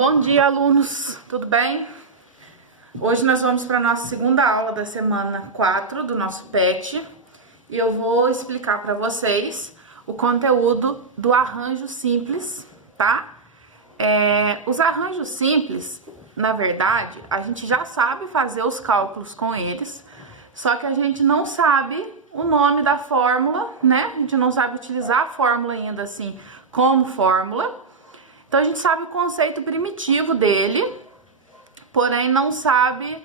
Bom dia, alunos! Tudo bem? Hoje nós vamos para a nossa segunda aula da semana 4 do nosso PET e eu vou explicar para vocês o conteúdo do arranjo simples, tá? Os arranjos simples, na verdade, a gente já sabe fazer os cálculos com eles, só que a gente não sabe o nome da fórmula, né? A gente não sabe utilizar a fórmula ainda assim como fórmula. Então, a gente sabe o conceito primitivo dele, porém não sabe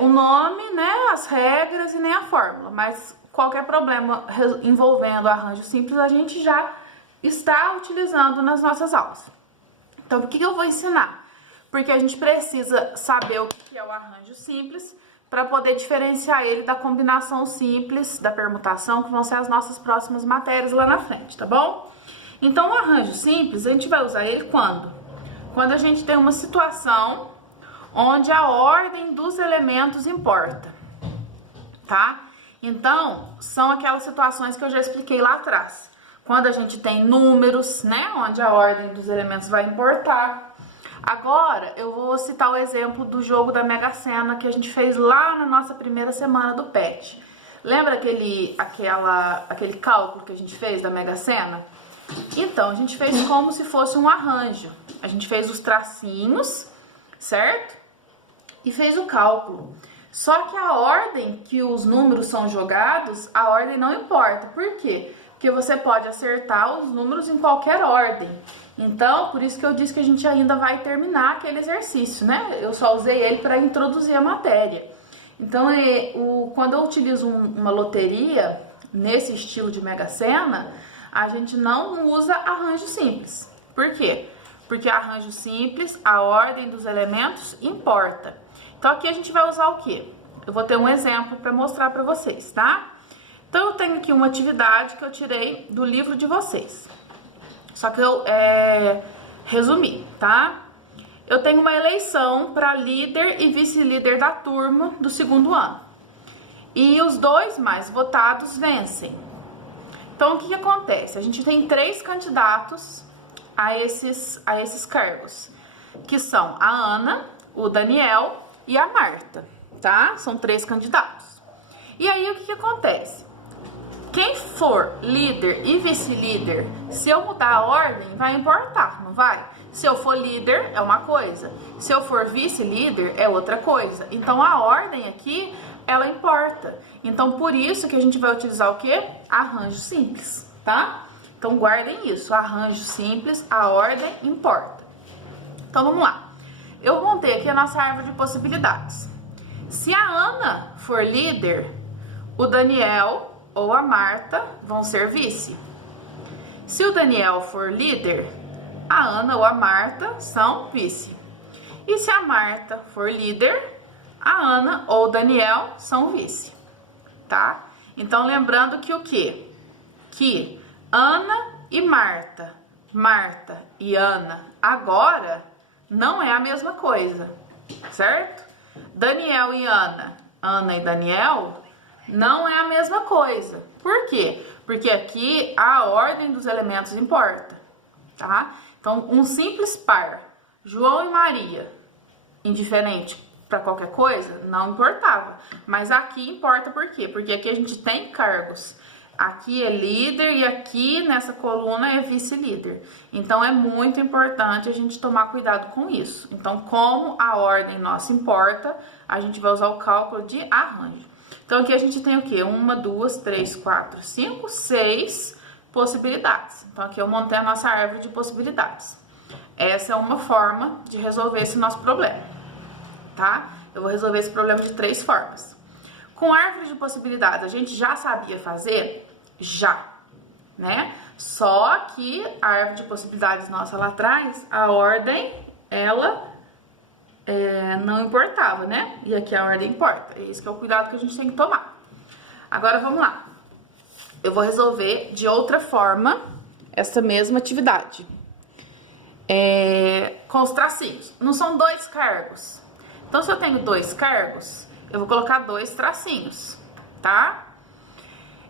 o nome, né, as regras e nem a fórmula. Mas qualquer problema envolvendo arranjo simples, a gente já está utilizando nas nossas aulas. Então, por que eu vou ensinar? Porque a gente precisa saber o que é o arranjo simples para poder diferenciar ele da combinação simples, da permutação, que vão ser as nossas próximas matérias lá na frente, tá bom? Então, o arranjo simples, a gente vai usar ele quando? Quando a gente tem uma situação onde a ordem dos elementos importa, tá? Então, são aquelas situações que eu já expliquei lá atrás. Quando a gente tem números, né, onde a ordem dos elementos vai importar. Agora, eu vou citar o exemplo do jogo da Mega Sena que a gente fez lá na nossa primeira semana do PET. Lembra aquele cálculo que a gente fez da Mega Sena? Então, a gente fez como se fosse um arranjo. A gente fez os tracinhos, certo? E fez o cálculo. Só que a ordem que os números são jogados, a ordem não importa. Por quê? Porque você pode acertar os números em qualquer ordem. Então, por isso que eu disse que a gente ainda vai terminar aquele exercício, né? Eu só usei ele para introduzir a matéria. Então, quando eu utilizo uma loteria nesse estilo de Mega Sena, a gente não usa arranjo simples. Por quê? Porque arranjo simples, a ordem dos elementos importa. Então, aqui a gente vai usar o quê? Eu vou ter um exemplo para mostrar para vocês, tá? Então, eu tenho aqui uma atividade que eu tirei do livro de vocês. Só que eu resumi, tá? Eu tenho uma eleição para líder e vice-líder da turma do segundo ano. E os dois mais votados vencem. Então, o que acontece? A gente tem 3 candidatos a esses cargos, que são a Ana, o Daniel e a Marta, tá? São 3 candidatos. E aí, o que acontece? Quem for líder e vice-líder, se eu mudar a ordem, vai importar, não vai? Se eu for líder, é uma coisa. Se eu for vice-líder, é outra coisa. Então, a ordem aqui, ela importa. Então, por isso que a gente vai utilizar o quê? Arranjo simples, tá? Então, guardem isso. Arranjo simples, a ordem importa. Então, vamos lá. Eu montei aqui a nossa árvore de possibilidades. Se a Ana for líder, o Daniel ou a Marta vão ser vice. Se o Daniel for líder, a Ana ou a Marta são vice. E se a Marta for líder, a Ana ou o Daniel são vice, tá? Então, lembrando que o quê? Que Ana e Marta, Marta e Ana agora não é a mesma coisa, certo? Daniel e Ana, Ana e Daniel não é a mesma coisa. Por quê? Porque aqui a ordem dos elementos importa, tá? Então, um simples par, João e Maria, indiferente para qualquer coisa, não importava. Mas aqui importa por quê? Porque aqui a gente tem cargos. Aqui é líder e aqui nessa coluna é vice-líder. Então, é muito importante a gente tomar cuidado com isso. Então, como a ordem nossa importa, a gente vai usar o cálculo de arranjo. Então, aqui a gente tem o quê? 1, 2, 3, 4, 5, 6 possibilidades. Então, aqui eu montei a nossa árvore de possibilidades. Essa é uma forma de resolver esse nosso problema, tá? Eu vou resolver esse problema de 3 formas. Com árvore de possibilidades, a gente já sabia fazer? Já, né? Só que a árvore de possibilidades nossa lá atrás, a ordem, ela não importava, né? E aqui a ordem importa. É isso que é o cuidado que a gente tem que tomar. Agora, vamos lá. Eu vou resolver de outra forma essa mesma atividade. Com os tracinhos. Não são 2 cargos. Então, se eu tenho 2 cargos, eu vou colocar 2 tracinhos, tá?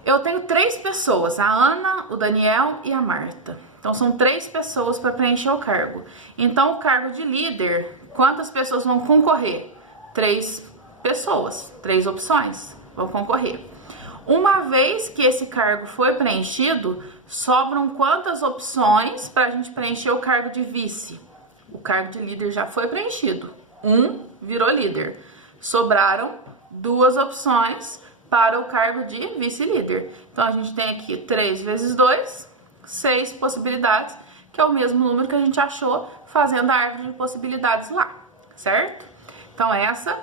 Eu tenho 3 pessoas, a Ana, o Daniel e a Marta. Então, são 3 pessoas para preencher o cargo. Então, o cargo de líder, quantas pessoas vão concorrer? 3 pessoas, 3 opções vão concorrer. Uma vez que esse cargo foi preenchido, sobram quantas opções para a gente preencher o cargo de vice? O cargo de líder já foi preenchido. 1 virou líder. Sobraram 2 opções para o cargo de vice-líder. Então, a gente tem aqui 3 vezes 2, 6 possibilidades, que é o mesmo número que a gente achou fazendo a árvore de possibilidades lá, certo? Então, essa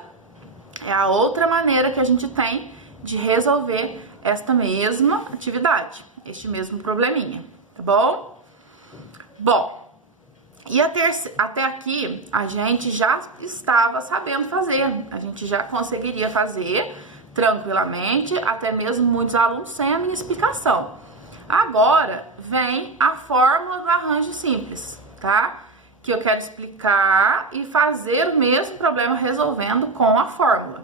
é a outra maneira que a gente tem de resolver esta mesma atividade, este mesmo probleminha, tá bom? Bom, e até aqui a gente já estava sabendo fazer, a gente já conseguiria fazer tranquilamente, até mesmo muitos alunos sem a minha explicação. Agora vem a fórmula do arranjo simples, tá? Que eu quero explicar e fazer o mesmo problema resolvendo com a fórmula.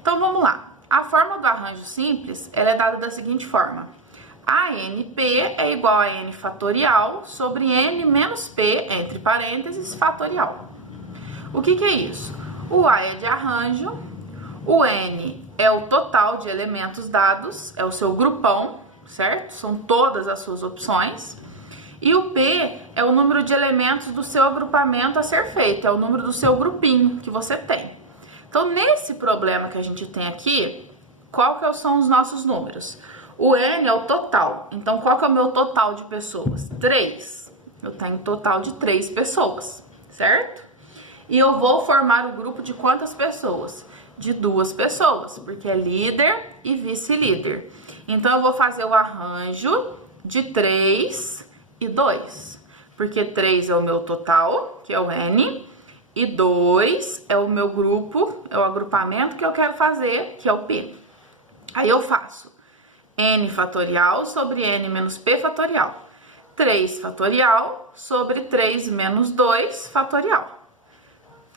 Então vamos lá. A fórmula do arranjo simples, ela é dada da seguinte forma: ANP é igual a N fatorial sobre N menos P, entre parênteses, fatorial. O que é isso? O A é de arranjo, o N é o total de elementos dados, é o seu grupão, certo? São todas as suas opções. E o P é o número de elementos do seu agrupamento a ser feito, é o número do seu grupinho que você tem. Então, nesse problema que a gente tem aqui, qual que são os nossos números? O N é o total. Então, qual que é o meu total de pessoas? 3. Eu tenho um total de 3 pessoas, certo? E eu vou formar o grupo de quantas pessoas? De 2 pessoas, porque é líder e vice-líder. Então, eu vou fazer o arranjo de 3 e 2, porque 3 é o meu total, que é o N, e 2 é o meu grupo, é o agrupamento que eu quero fazer, que é o P. Aí eu faço N fatorial sobre N menos P fatorial, 3 fatorial sobre 3 menos 2 fatorial,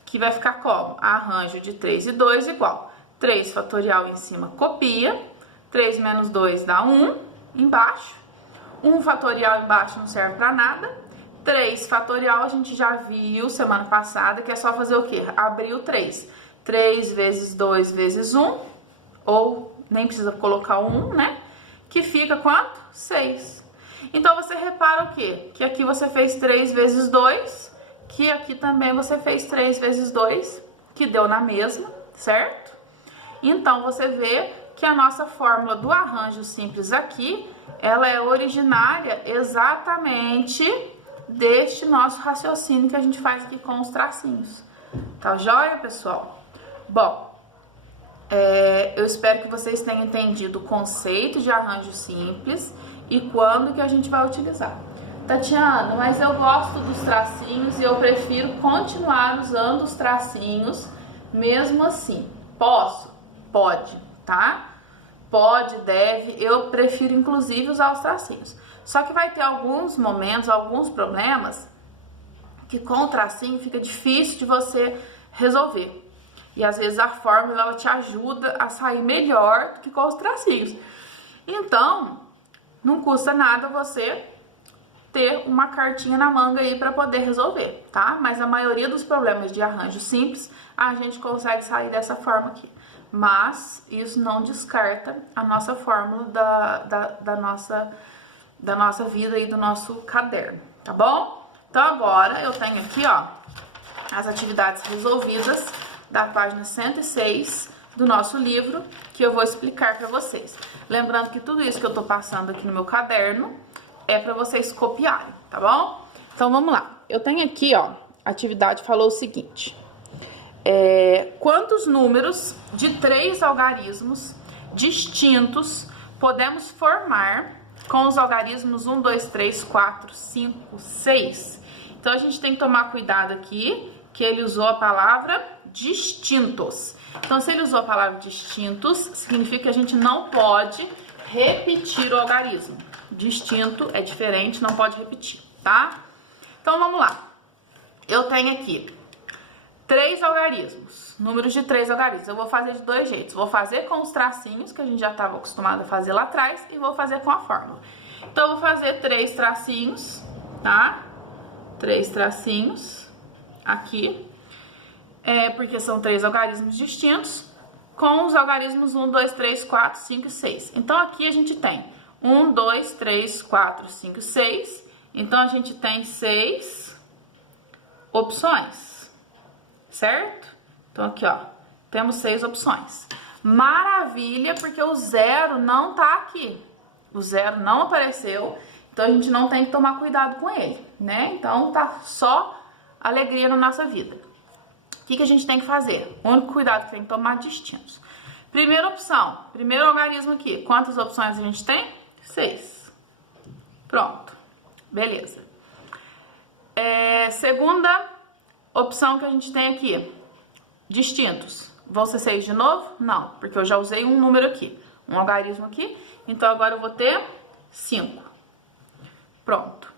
que vai ficar como? Arranjo de 3 e 2 igual 3 fatorial em cima, copia, 3 menos 2 dá 1 embaixo, 1 fatorial embaixo não serve para nada, 3 fatorial a gente já viu semana passada, que é só fazer o quê? Abrir o 3. 3 vezes 2 vezes 1, ou nem precisa colocar o 1, né? Que fica quanto? 6. Então, você repara o quê? Que aqui você fez 3 vezes 2, que aqui também você fez 3 vezes 2, que deu na mesma, certo? Então, você vê que a nossa fórmula do arranjo simples aqui, ela é originária exatamente deste nosso raciocínio que a gente faz aqui com os tracinhos. Tá joia, pessoal? Bom, eu espero que vocês tenham entendido o conceito de arranjo simples e quando que a gente vai utilizar. Tatiana, mas eu gosto dos tracinhos e eu prefiro continuar usando os tracinhos mesmo assim. Posso? Pode, tá? Pode, deve, eu prefiro inclusive usar os tracinhos. Só que vai ter alguns momentos, alguns problemas que com o tracinho fica difícil de você resolver. E às vezes a fórmula ela te ajuda a sair melhor do que com os tracinhos. Então, não custa nada você ter uma cartinha na manga aí para poder resolver, tá? Mas a maioria dos problemas de arranjo simples, a gente consegue sair dessa forma aqui. Mas isso não descarta a nossa fórmula da nossa vida e do nosso caderno, tá bom? Então agora eu tenho aqui, ó, as atividades resolvidas da página 106 do nosso livro, que eu vou explicar para vocês. Lembrando que tudo isso que eu tô passando aqui no meu caderno é para vocês copiarem, tá bom? Então vamos lá. Eu tenho aqui, ó, a atividade falou o seguinte: quantos números de 3 algarismos distintos podemos formar com os algarismos 1, 2, 3, 4, 5, 6? Então, a gente tem que tomar cuidado aqui, que ele usou a palavra distintos. Então, se ele usou a palavra distintos, significa que a gente não pode repetir o algarismo. Distinto é diferente, não pode repetir, tá? Então, vamos lá. Eu tenho aqui 3 algarismos, números de 3 algarismos. Eu vou fazer de 2 jeitos. Vou fazer com os tracinhos, que a gente já estava acostumado a fazer lá atrás, e vou fazer com a fórmula. Então, eu vou fazer 3 tracinhos tá? 3 tracinhos aqui, porque são 3 algarismos distintos, com os algarismos 1, 2, 3, 4, 5 e 6. Então, aqui a gente tem 1, 2, 3, 4, 5, 6. Então, a gente tem 6 opções, certo? Então, aqui, ó, temos 6 opções. Maravilha, porque o 0 não tá aqui. O 0 não apareceu, então a gente não tem que tomar cuidado com ele, né? Então, tá só alegria na nossa vida. O que a gente tem que fazer? O único cuidado que tem que tomar, distintos. Primeira opção, primeiro algarismo aqui. Quantas opções a gente tem? 6. Pronto. Beleza. Segunda opção que a gente tem aqui. Distintos. Vão ser 6 de novo? Não, porque eu já usei um número aqui. Um algarismo aqui. Então, agora eu vou ter 5. Pronto.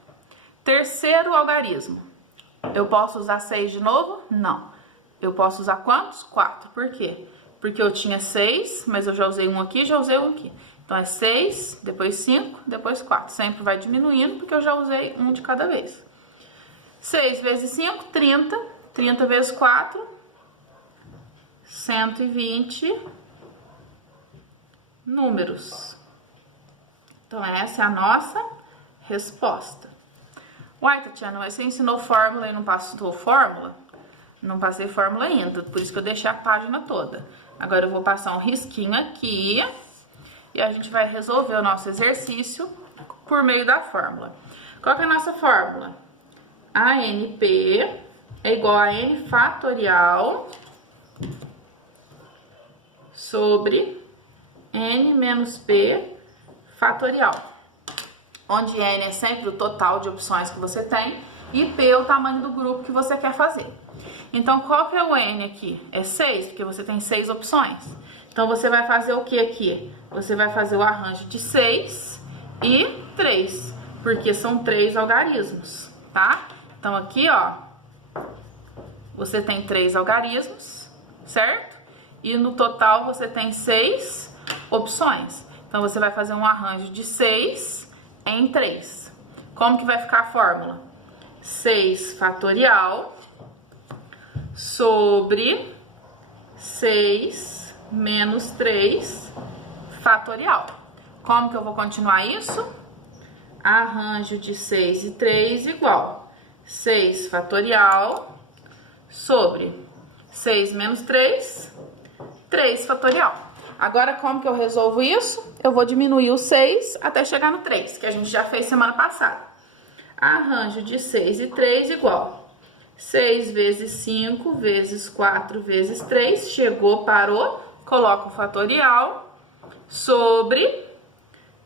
Terceiro algarismo. Eu posso usar 6 de novo? Não. Eu posso usar quantos? 4. Por quê? Porque eu tinha 6, mas eu já usei um aqui, já usei um aqui. Então, é 6, depois 5, depois 4. Sempre vai diminuindo, porque eu já usei um de cada vez. 6 vezes 5, 30. 30 vezes 4, 120 números. Então, essa é a nossa resposta. Uai, Tatiana, mas você ensinou fórmula e não passou fórmula? Não passei fórmula ainda, por isso que eu deixei a página toda. Agora eu vou passar um risquinho aqui e a gente vai resolver o nosso exercício por meio da fórmula. Qual que é a nossa fórmula? ANP é igual a N fatorial sobre N menos P fatorial. Onde N é sempre o total de opções que você tem e P é o tamanho do grupo que você quer fazer. Então, qual que é o N aqui? É 6, porque você tem 6 opções. Então, você vai fazer o que aqui? Você vai fazer o arranjo de 6 e 3, porque são 3 algarismos, tá? Então, aqui, ó, você tem 3 algarismos, certo? E no total, você tem 6 opções. Então, você vai fazer um arranjo de 6 em 3. Como que vai ficar a fórmula? 6 fatorial sobre 6 menos 3 fatorial. Como que eu vou continuar isso? Arranjo de 6 e 3 igual 6 fatorial sobre 6 menos 3, 3 fatorial. Agora, como que eu resolvo isso? Eu vou diminuir o 6 até chegar no 3, que a gente já fez semana passada. Arranjo de 6 e 3 igual 6 vezes 5 vezes 4 vezes 3, chegou, parou, coloca o fatorial sobre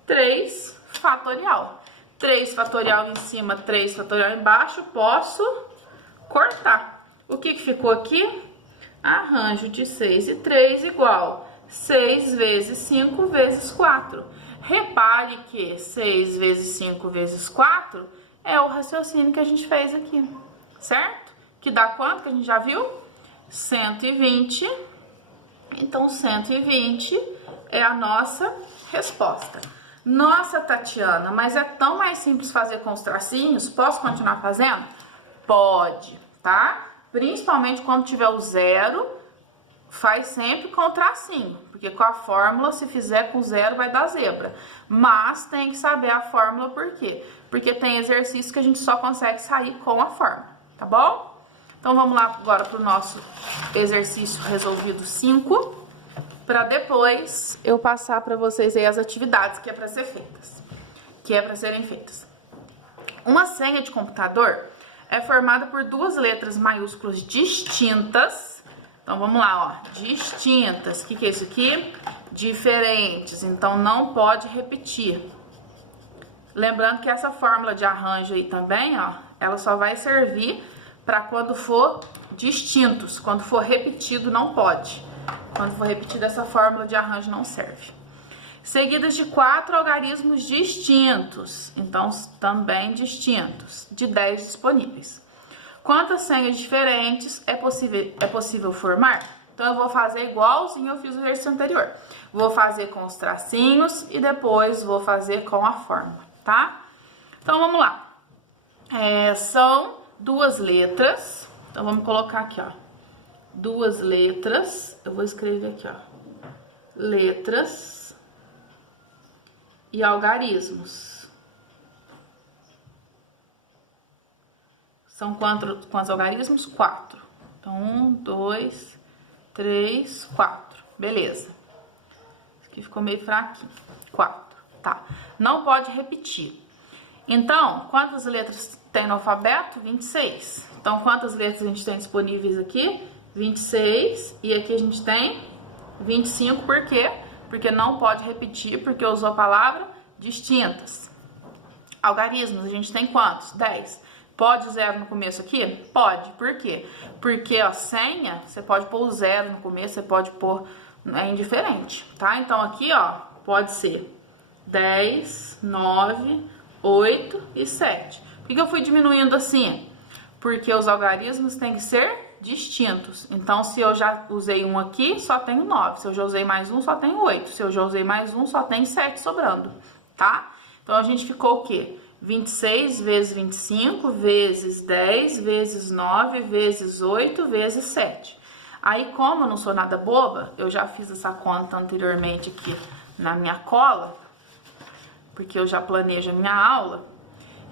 3 fatorial. 3 fatorial em cima, 3 fatorial embaixo, posso cortar. O que ficou aqui? Arranjo de 6 e 3 igual 6 vezes 5 vezes 4. Repare que 6 vezes 5 vezes 4 é o raciocínio que a gente fez aqui, certo? Que dá quanto que a gente já viu? 120. Então, 120 é a nossa resposta. Nossa, Tatiana, mas é tão mais simples fazer com os tracinhos? Posso continuar fazendo? Pode, tá? Principalmente quando tiver o 0, faz sempre com o tracinho, porque com a fórmula, se fizer com 0, vai dar zebra. Mas tem que saber a fórmula, por quê? Porque tem exercícios que a gente só consegue sair com a fórmula, tá bom? Então, vamos lá agora para o nosso exercício resolvido 5, para depois eu passar para vocês aí as atividades que é para ser feitas, serem feitas. Uma senha de computador é formada por 2 letras maiúsculas distintas. Então, vamos lá, ó, distintas. O que é isso aqui? Diferentes, então não pode repetir. Lembrando que essa fórmula de arranjo aí também, ó, ela só vai servir para quando for distintos. Quando for repetido, não pode. Quando for repetida, essa fórmula de arranjo não serve. Seguidas de 4 algarismos distintos, então também distintos, de 10 disponíveis. Quantas senhas diferentes é possível formar? Então, eu vou fazer igualzinho eu fiz no exercício anterior. Vou fazer com os tracinhos e depois vou fazer com a fórmula, tá? Então, vamos lá. são duas letras. Então, vamos colocar aqui, ó. Duas letras. Eu vou escrever aqui, ó. Letras e algarismos. São quantos algarismos? 4. Então, 1, 2, 3, 4. Beleza. Esse aqui ficou meio fraquinho. 4, tá. Não pode repetir. Então, quantas letras tem no alfabeto? 26. Então, quantas letras a gente tem disponíveis aqui? 26. E aqui a gente tem 25. Por quê? Porque não pode repetir, porque usou a palavra distintas. Algarismos, a gente tem quantos? 10. Pode o zero no começo aqui? Pode. Por quê? Porque, ó, senha, você pode pôr o zero no começo, você pode pôr, é indiferente, tá? Então, aqui, ó, pode ser 10, 9, 8 e 7. Por que eu fui diminuindo assim? Porque os algarismos têm que ser distintos. Então, se eu já usei um aqui, só tenho 9. Se eu já usei mais um, só tenho 8. Se eu já usei mais um, só tem 7 sobrando, tá? Então, a gente ficou o quê? 26 vezes 25, vezes 10, vezes 9, vezes 8, vezes 7. Aí, como eu não sou nada boba, eu já fiz essa conta anteriormente aqui na minha cola, porque eu já planejo a minha aula,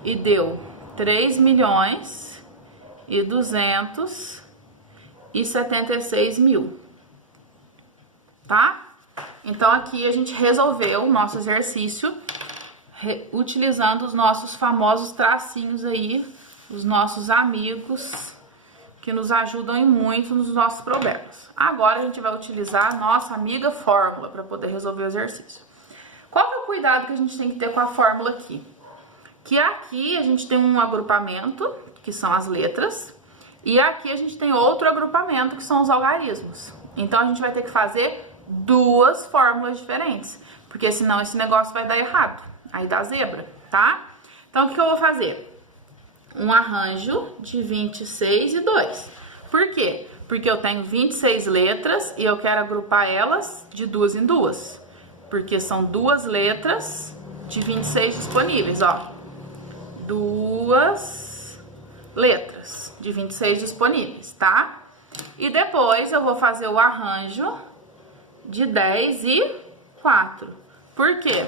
e deu 3.276.000, tá? Então, aqui a gente resolveu o nosso exercício utilizando os nossos famosos tracinhos aí, os nossos amigos que nos ajudam muito nos nossos problemas. Agora a gente vai utilizar a nossa amiga fórmula para poder resolver o exercício. Qual que é o cuidado que a gente tem que ter com a fórmula aqui? Que aqui a gente tem um agrupamento, que são as letras, e aqui a gente tem outro agrupamento, que são os algarismos. Então a gente vai ter que fazer duas fórmulas diferentes, porque senão esse negócio vai dar errado. Aí dá zebra, tá? Então, o que eu vou fazer? Um arranjo de 26 e 2. Por quê? Porque eu tenho 26 letras e eu quero agrupar elas de duas em duas. Porque são duas letras de 26 disponíveis, ó. Duas letras de 26 disponíveis, tá? E depois eu vou fazer o arranjo de 10 e 4. Por quê?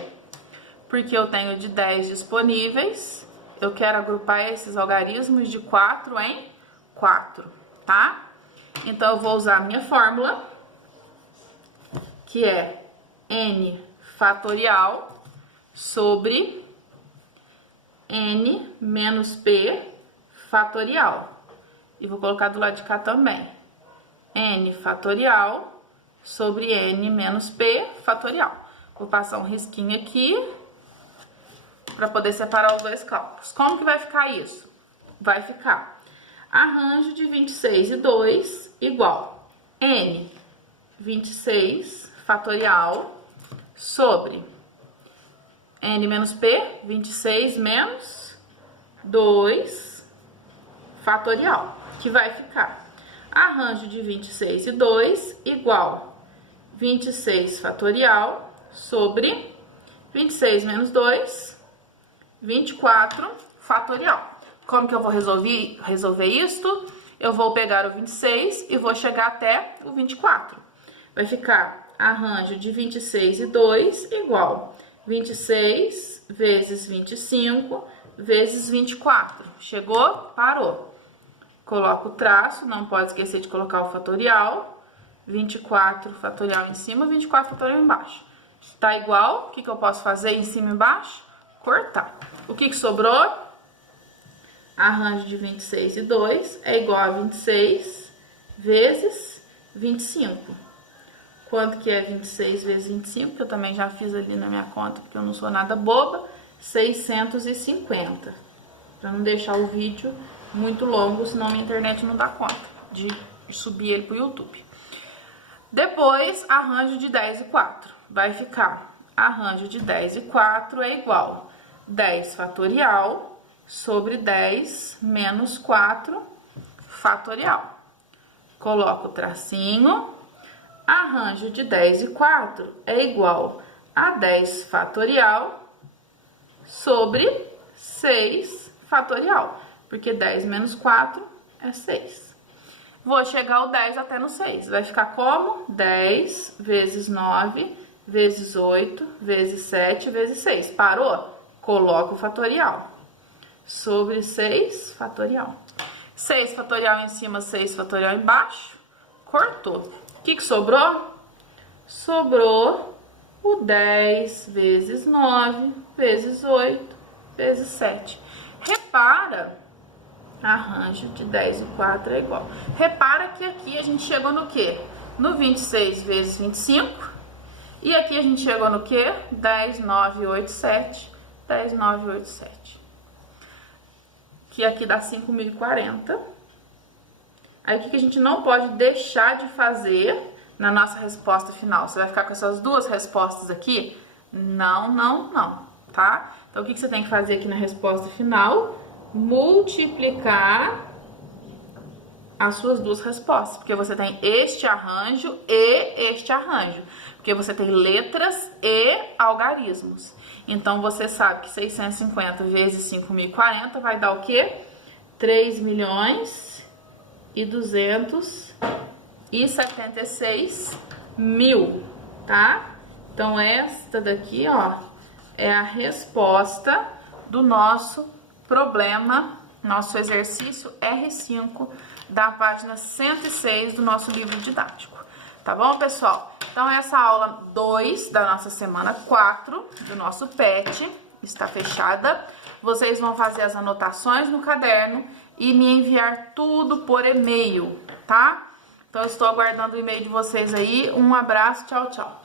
Porque eu tenho de 10 disponíveis, eu quero agrupar esses algarismos de 4 em 4, tá? Então, eu vou usar a minha fórmula, que é n fatorial sobre n menos p fatorial. E vou colocar do lado de cá também. N fatorial sobre n menos p fatorial. Vou passar um risquinho aqui para poder separar os dois cálculos. Como que vai ficar isso? Vai ficar arranjo de 26 e 2 igual n 26 fatorial sobre n menos p, 26 menos 2 fatorial, que vai ficar arranjo de 26 e 2 igual 26 fatorial sobre 26 menos 2, 24 fatorial. Como que eu vou resolver isto? Eu vou pegar o 26 e vou chegar até o 24. Vai ficar arranjo de 26 e 2 igual 26 vezes 25 vezes 24. Chegou? Parou. Coloco o traço, não pode esquecer de colocar o fatorial. 24 fatorial em cima, 24 fatorial embaixo. Tá igual? O que eu posso fazer em cima e embaixo? Cortar. O que sobrou? Arranjo de 26 e 2 é igual a 26 vezes 25. Quanto que é 26 vezes 25? Que eu também já fiz ali na minha conta, porque eu não sou nada boba. 650. Para não deixar o vídeo muito longo, senão minha internet não dá conta de subir ele pro YouTube. Depois, arranjo de 10 e 4. Vai ficar arranjo de 10 e 4 é igual 10 fatorial sobre 10 menos 4 fatorial. Coloco o tracinho. Arranjo de 10 e 4 é igual a 10 fatorial sobre 6 fatorial. porque 10 menos 4 é 6. Vou chegar ao 10 até no 6. Vai ficar como? 10 vezes 9, vezes 8, vezes 7, vezes 6. Parou? Coloca o fatorial. Sobre 6 fatorial. 6 fatorial em cima, 6 fatorial embaixo. Cortou. O que sobrou? Sobrou o 10 vezes 9, vezes 8, vezes 7. Repara, arranjo de 10 e 4 é igual. Repara que aqui a gente chegou no quê? No 26 vezes 25. E aqui a gente chegou no quê? 10, 9, 8, 7. 10, 9, 8, 7. Que aqui dá 5.040. Aí, o que a gente não pode deixar de fazer na nossa resposta final? Você vai ficar com essas duas respostas aqui? Não, não, não, tá? Então, o que você tem que fazer aqui na resposta final? Multiplicar as suas duas respostas, porque você tem este arranjo e este arranjo, porque você tem letras e algarismos. Então, você sabe que 650 vezes 5.040 vai dar o quê? 3.276.000, tá? Então, esta daqui, ó, é a resposta do nosso problema, nosso exercício R5 da página 106 do nosso livro didático. Tá bom, pessoal? Então, essa aula 2 da nossa semana 4 do nosso PET está fechada. Vocês vão fazer as anotações no caderno e me enviar tudo por e-mail, tá? Então, eu estou aguardando o e-mail de vocês aí. Um abraço, tchau, tchau.